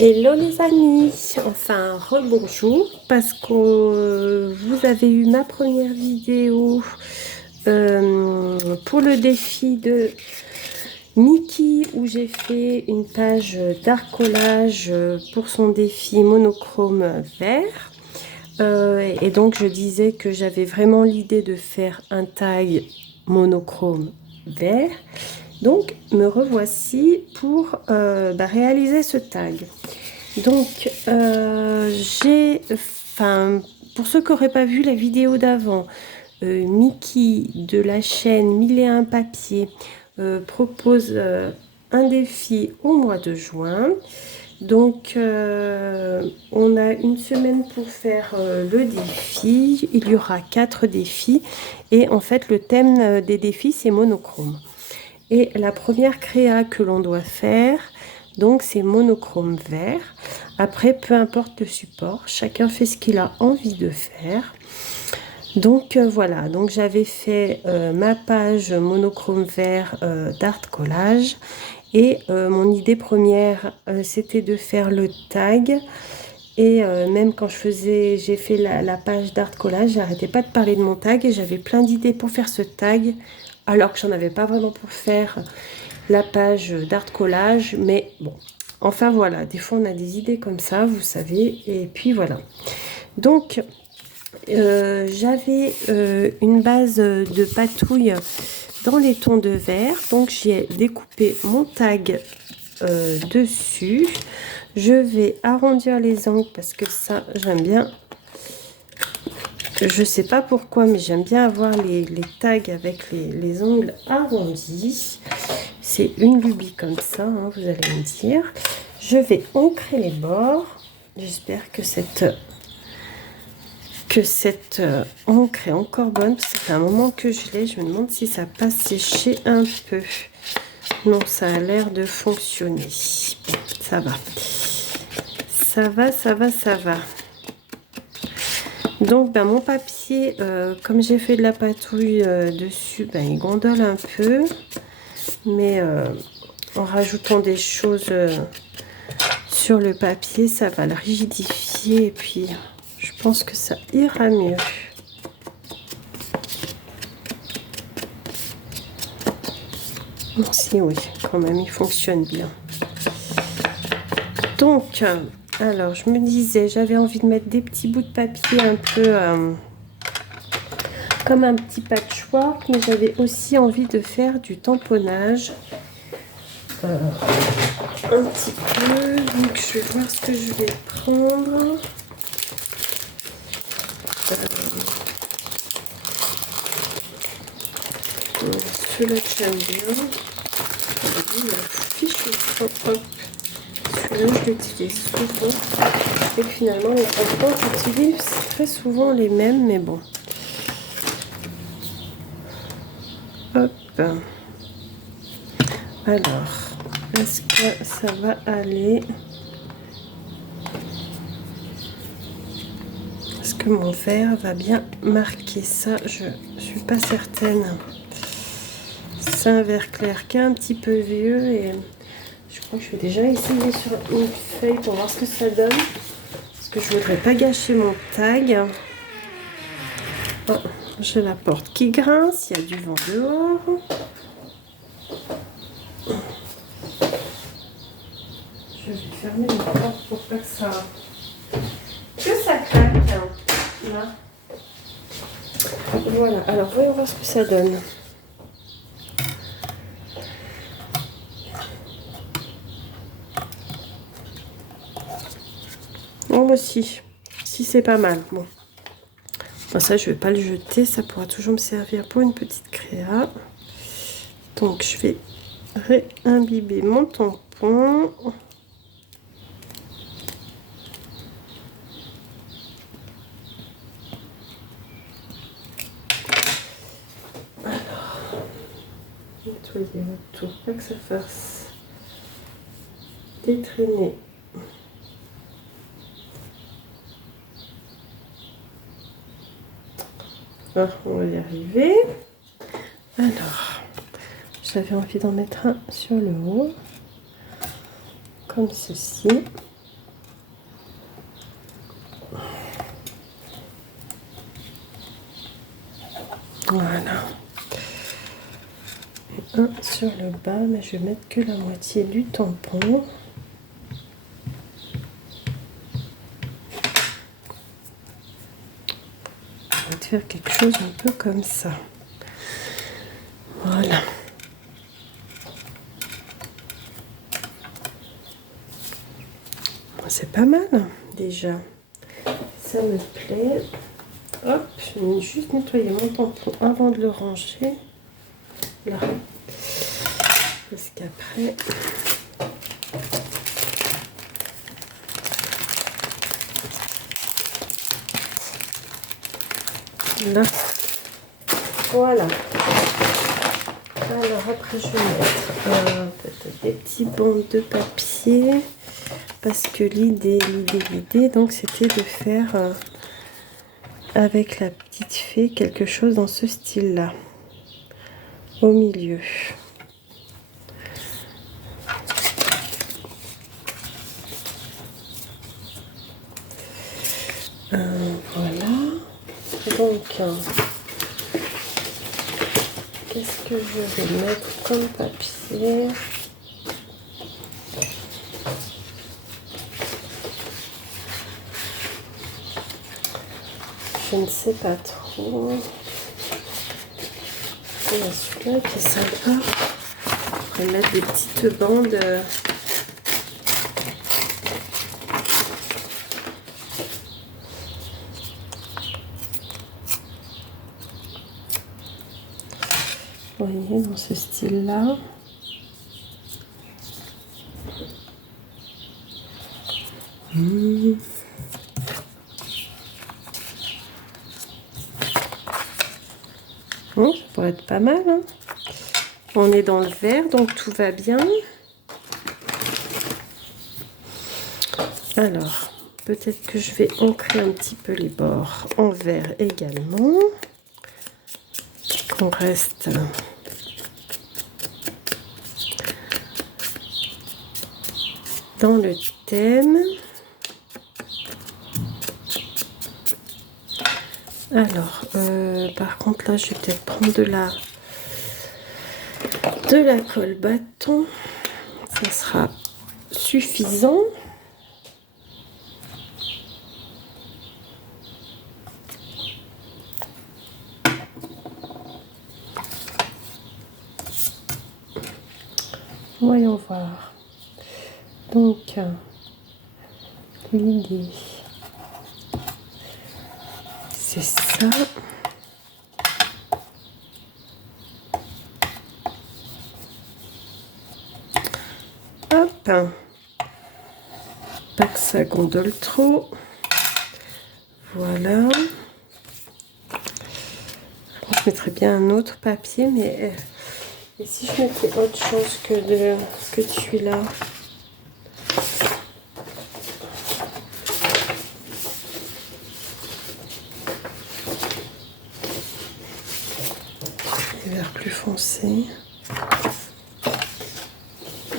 Hello les amis, enfin rebonjour parce que vous avez eu ma première vidéo pour le défi de Mickey où j'ai fait une page d'art collage pour son défi monochrome vert. Et donc je disais que j'avais vraiment l'idée de faire un tag monochrome vert. Donc me revoici pour réaliser ce tag. Donc, pour ceux qui n'auraient pas vu la vidéo d'avant, Mickey de la chaîne 1001 Papier propose un défi au mois de juin. Donc, on a une semaine pour faire le défi. Il y aura 4 défis. Et en fait, le thème des défis, c'est monochrome. Et la première créa que l'on doit faire, donc c'est monochrome vert. Après, peu importe le support, chacun fait ce qu'il a envie de faire. Donc voilà, donc j'avais fait ma page monochrome vert d'art collage. Et mon idée première, c'était de faire le tag. Et même quand j'ai fait la page d'art collage, j'arrêtais pas de parler de mon tag et j'avais plein d'idées pour faire ce tag, alors que j'en avais pas vraiment pour faire la page d'art collage. Mais bon, enfin voilà, des fois on a des idées comme ça, vous savez. Et puis voilà. Donc j'avais une base de patouille dans les tons de vert. Donc j'ai découpé mon tag dessus. Je vais arrondir les angles parce que ça, j'aime bien. Je sais pas pourquoi, mais j'aime bien avoir les tags avec les angles arrondis. C'est une lubie comme ça, hein, vous allez me dire. Je vais ancrer les bords. J'espère que cette encre est encore bonne. Parce que ça fait un moment que je l'ai. Je me demande si ça passe sécher un peu. Non, ça a l'air de fonctionner. Ça va. Ça va, ça va, ça va. Donc, mon papier, comme j'ai fait de la patouille dessus, il gondole un peu. Mais en rajoutant des choses sur le papier, ça va le rigidifier. Et puis, je pense que ça ira mieux. Si, oui, quand même, il fonctionne bien. Donc, alors, je me disais, j'avais envie de mettre des petits bouts de papier un peu comme un petit patchwork, mais j'avais aussi envie de faire du tamponnage un petit peu. Donc, je vais voir ce que je vais prendre. Celui-là que j'aime bien. La fiche, hop. Celui-là, je l'utilise souvent. Et finalement, les tampons, j'utilise très souvent les mêmes, mais bon. Hop. Alors, est-ce que ça va aller? Est-ce que mon verre va bien marquer ça? Je suis pas certaine. C'est un verre clair qui est un petit peu vieux et je crois que je vais déjà essayer sur une feuille pour voir ce que ça donne. Parce que je voudrais pas gâcher mon tag. Oh, j'ai la porte qui grince, il y a du vent dehors. Je vais fermer la porte pour pas que ça claque. Là. Voilà, alors voyons voir ce que ça donne. Moi aussi, si c'est pas mal. Bon, ça je vais pas le jeter, ça pourra toujours me servir pour une petite créa. Donc je vais réimbiber mon tampon. Alors, nettoyer autour, pas que ça fasse détraîner. Ah, on va y arriver. Alors, j'avais envie d'en mettre un sur le haut, comme ceci. Voilà. Et un sur le bas, mais je vais mettre que la moitié du tampon. On va faire quelque chose un peu comme ça. Voilà. C'est pas mal déjà. Ça me plaît. Hop, je vais juste nettoyer mon tampon avant de le ranger. Là. Parce qu'après... Là. Voilà. Alors après je vais mettre peut-être des petits bandes de papier. Parce que l'idée, donc c'était de faire avec la petite fée quelque chose dans ce style-là. Au milieu. Voilà. Donc, qu'est-ce que je vais mettre comme papier? Je ne sais pas trop. Il y a celui-là qui est sympa. On va mettre des petites bandes. Vous voyez, dans ce style-là. Bon, ça pourrait être pas mal. Hein. On est dans le vert, donc tout va bien. Alors, peut-être que je vais ancrer un petit peu les bords en vert également. On reste dans le thème. Alors, par contre, là, je vais peut-être prendre de la colle bâton. Ça sera suffisant. Voyons voir. Donc, l'idée, c'est ça. Hop. Pas que ça gondole trop. Voilà. Je mettrais bien un autre papier, mais et si je mettais autre chose que de celui-là? Des verts plus foncés.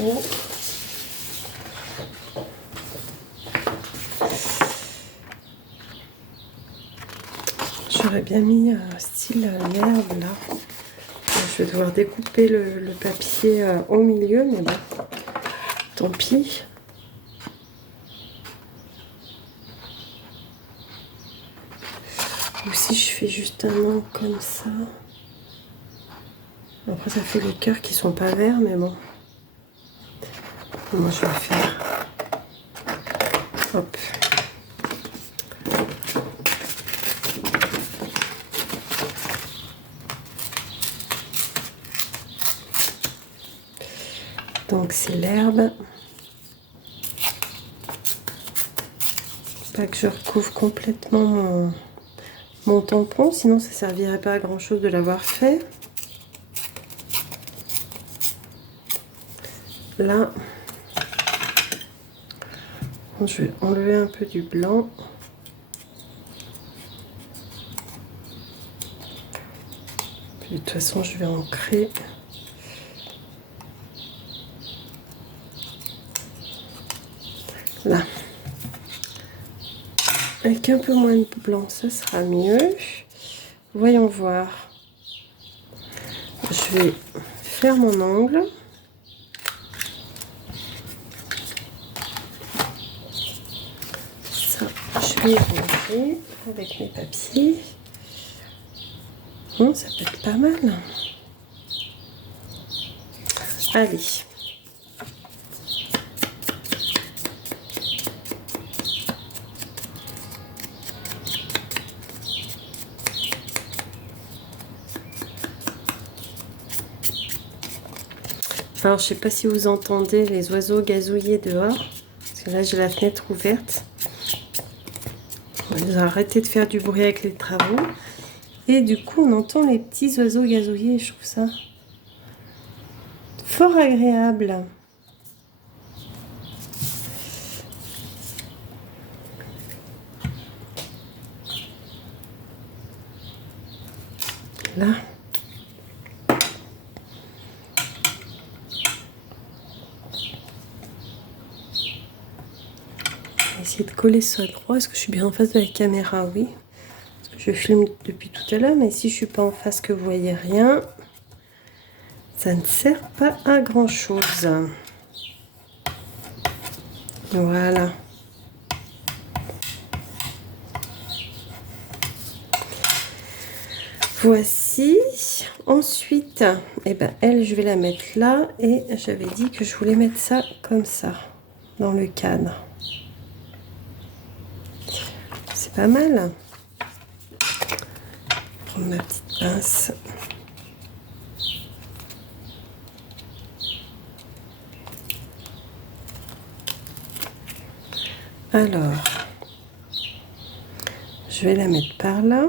Oh. J'aurais bien mis style l'herbe là. Je vais devoir découper le papier au milieu, mais bon, tant pis. Ou si je fais juste un an comme ça. Après, ça fait les cœurs qui sont pas verts, mais bon. Moi, je vais faire. Hop. Donc, c'est l'herbe. Pas que je recouvre complètement mon tampon, sinon ça servirait pas à grand chose de l'avoir fait. Là, je vais enlever un peu du blanc. Puis, de toute façon, je vais ancrer. Là. Avec un peu moins de blanc, ça sera mieux. Voyons voir. je vais faire mon angle. Ça, je vais ranger avec mes papiers. Bon, ça peut être pas mal. Allez. Alors, je sais pas si vous entendez les oiseaux gazouiller dehors. Parce que là, j'ai la fenêtre ouverte. Ils ont arrêté de faire du bruit avec les travaux. Et du coup, on entend les petits oiseaux gazouiller. Je trouve ça fort agréable. Là. Essayer de coller ça droit. Est-ce que je suis bien en face de la caméra? Oui. Parce que je filme depuis tout à l'heure, mais si je suis pas en face que vous voyez rien, ça ne sert pas à grand chose. Voilà. Voici. Ensuite, eh ben, elle, je vais la mettre là. Et j'avais dit que je voulais mettre ça comme ça, dans le cadre. C'est pas mal. Prendre ma petite pince. Alors, je vais la mettre par là.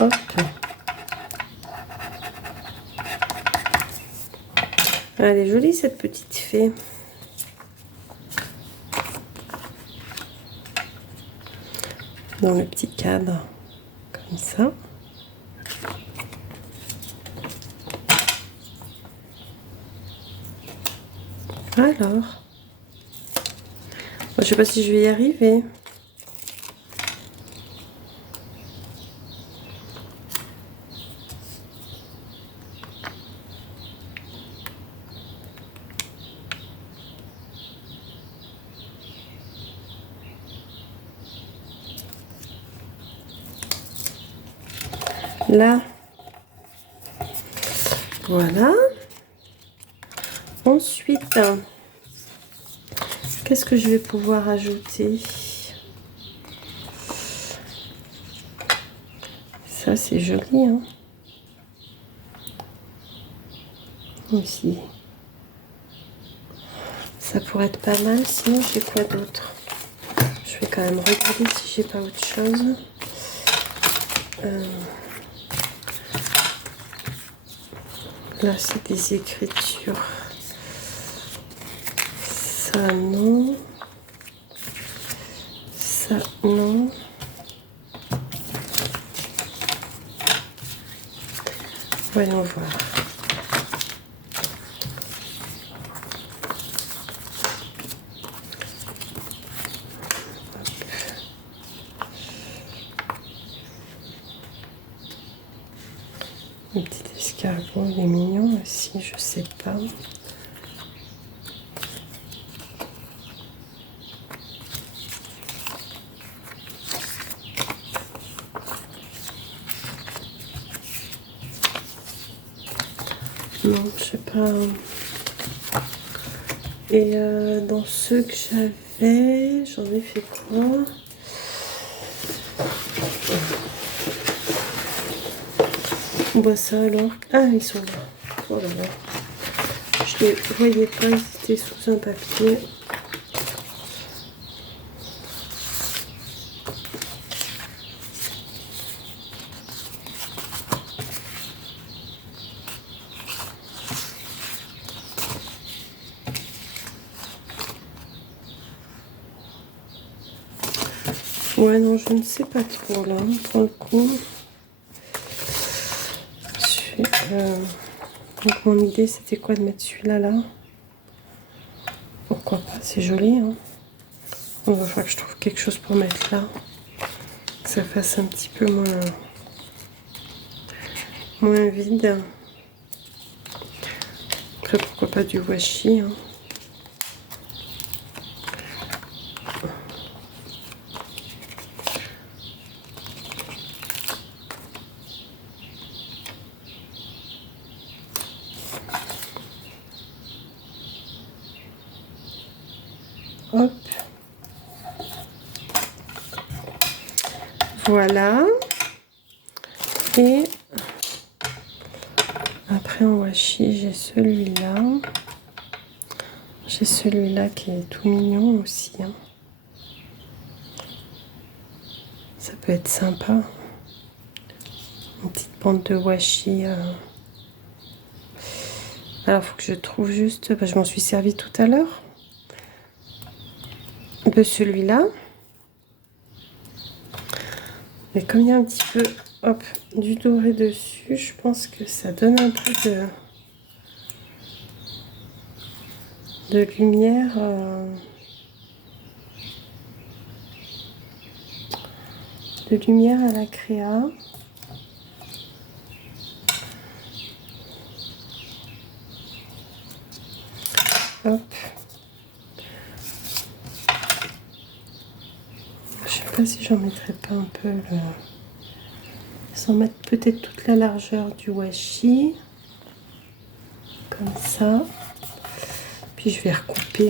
Hop. Elle est jolie cette petite fée. Dans le petit cadre, comme ça. Alors, je sais pas si je vais y arriver. Là, voilà. Ensuite, qu'est-ce que je vais pouvoir ajouter? Ça, c'est joli, hein? Aussi. Ça pourrait être pas mal. Sinon, j'ai quoi d'autre? Je vais quand même regarder si j'ai pas autre chose. Là, c'est des écritures. Ça, non. Ça, non. Voyons voir. Un petit escargot, il est mignon aussi, je sais pas. Non, je sais pas. Et dans ceux que j'avais, j'en ai fait quoi? On voit ça alors. Ah, ils sont là. Oh là là. Je les voyais pas, ils étaient sous un papier. Ouais, non, je ne sais pas trop là, pour le coup. Donc mon idée c'était quoi, de mettre celui-là là? Pourquoi pas, c'est joli, hein. On va falloir que je trouve quelque chose pour mettre là. Que ça fasse un petit peu moins vide. Après, pourquoi pas du washi, hein. Hop. Voilà. Et après en washi, j'ai celui-là. J'ai celui-là qui est tout mignon aussi, hein. Ça peut être sympa. Une petite bande de washi. Alors, il faut que je trouve juste... je m'en suis servi tout à l'heure. De celui-là. Mais comme il y a un petit peu, hop, du doré dessus, je pense que ça donne un peu de lumière. De lumière à la créa. Hop. Je sais pas si j'en mettrais pas un peu le... Sans mettre peut-être toute la largeur du washi. Comme ça. Puis je vais recouper.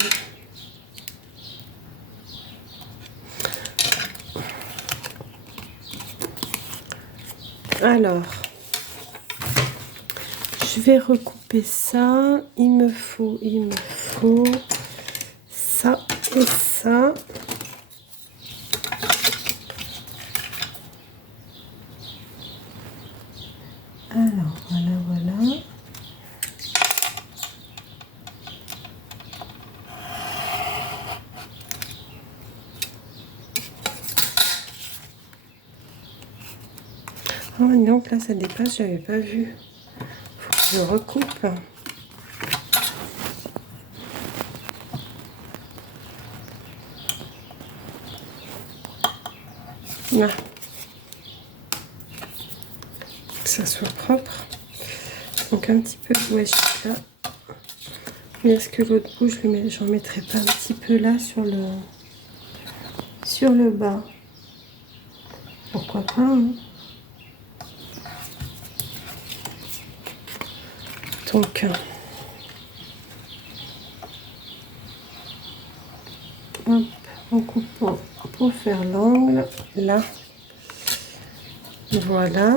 Alors, je vais recouper ça. Il me faut ça et ça. Alors, voilà. Oh, donc là, ça dépasse, j'avais pas vu. Faut que je recoupe. Là. Que ça soit propre. Donc un petit peu de washi là. Mais est-ce que l'autre bout, j'en mettrai pas un petit peu là sur le bas? Pourquoi pas, hein? Donc, hop, en coupant pour faire l'angle, là. Voilà.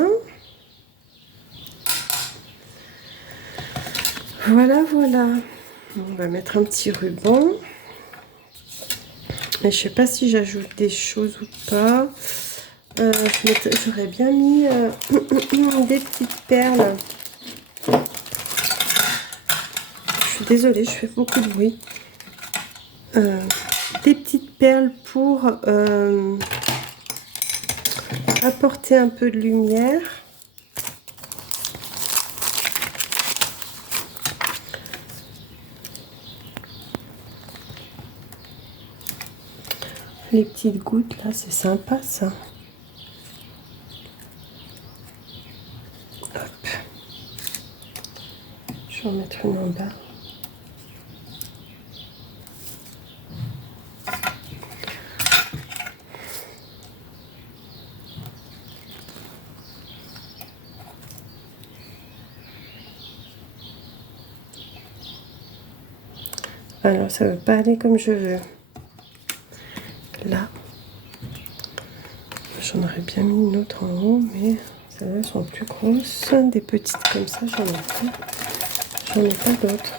Voilà. On va mettre un petit ruban. Et je sais pas si j'ajoute des choses ou pas. J'aurais bien mis des petites perles. Je suis désolée, je fais beaucoup de bruit. Des petites perles pour apporter un peu de lumière. Les petites gouttes là, c'est sympa ça. Hop. Je vais en mettre une en bas. Alors ça veut pas aller comme je veux. Là, j'en aurais bien mis une autre en haut, mais celles-là sont plus grosses. Des petites comme ça, j'en ai pas d'autres.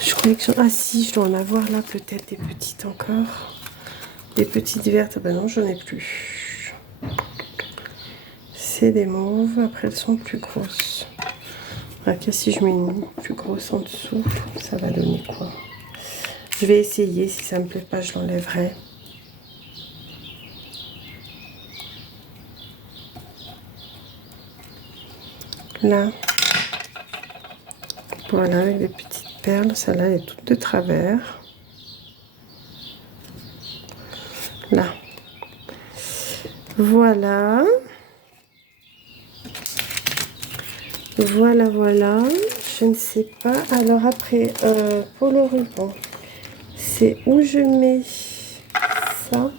Je croyais que ah si, je dois en avoir là peut-être des petites encore. Des petites vertes, ben non, j'en ai plus. C'est des mauves, après elles sont plus grosses. Ok, si je mets une plus grosse en dessous, ça va donner quoi? Je vais essayer, si ça me plaît pas, je l'enlèverai. Là, voilà, avec des petites perles. Celle-là, elle est toute de travers. Voilà. Voilà, voilà. Je ne sais pas. Alors après, pour le ruban, c'est où je mets ça,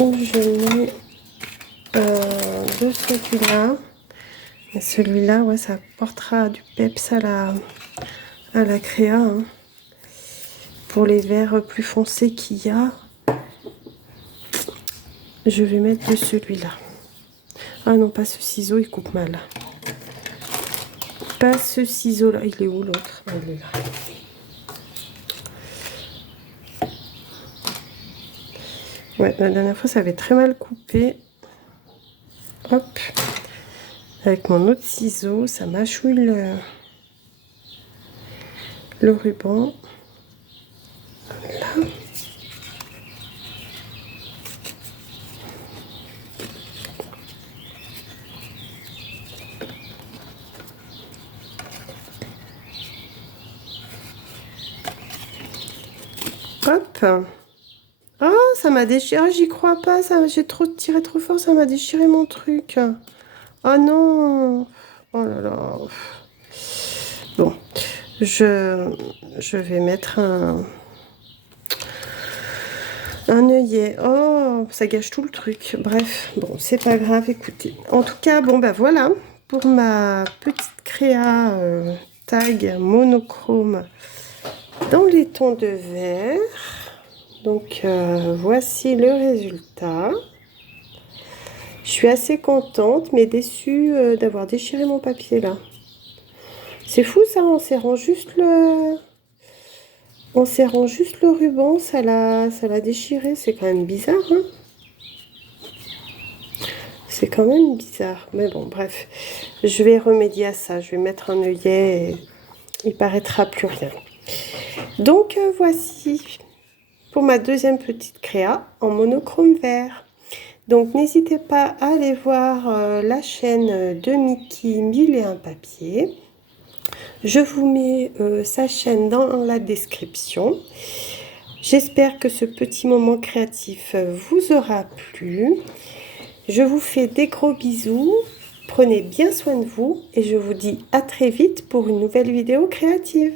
où je mets de celui-là. Et celui-là, ouais, ça apportera du peps à la créa. Hein. Pour les verts plus foncés qu'il y a, je vais mettre de celui-là. Ah non, pas ce ciseau, il coupe mal. Pas ce ciseau-là. Il est où l'autre? Il est là. Ouais, la dernière fois, ça avait très mal coupé. Hop. Avec mon autre ciseau, ça mâchouille le ruban. Là. Hop. Oh, ça m'a déchiré. Oh, j'y crois pas. J'ai trop tiré trop fort. Ça m'a déchiré mon truc. Oh non. Oh là là. Bon. Je vais mettre un œillet. Oh, ça gâche tout le truc. Bref, bon, c'est pas grave. Écoutez. En tout cas, bon, bah voilà. Pour ma petite créa tag monochrome dans les tons de vert. Donc voici le résultat. Je suis assez contente mais déçue d'avoir déchiré mon papier là. C'est fou ça, en serrant juste le ruban, ça l'a déchiré. C'est quand même bizarre, hein. C'est quand même bizarre. Mais bon, bref. Je vais remédier à ça. Je vais mettre un œillet et il paraîtra plus rien. Donc voici pour ma deuxième petite créa en monochrome vert. Donc n'hésitez pas à aller voir la chaîne de Mickey 1001 papiers. Je vous mets sa chaîne dans la description. J'espère que ce petit moment créatif vous aura plu. Je vous fais des gros bisous. Prenez bien soin de vous et je vous dis à très vite pour une nouvelle vidéo créative.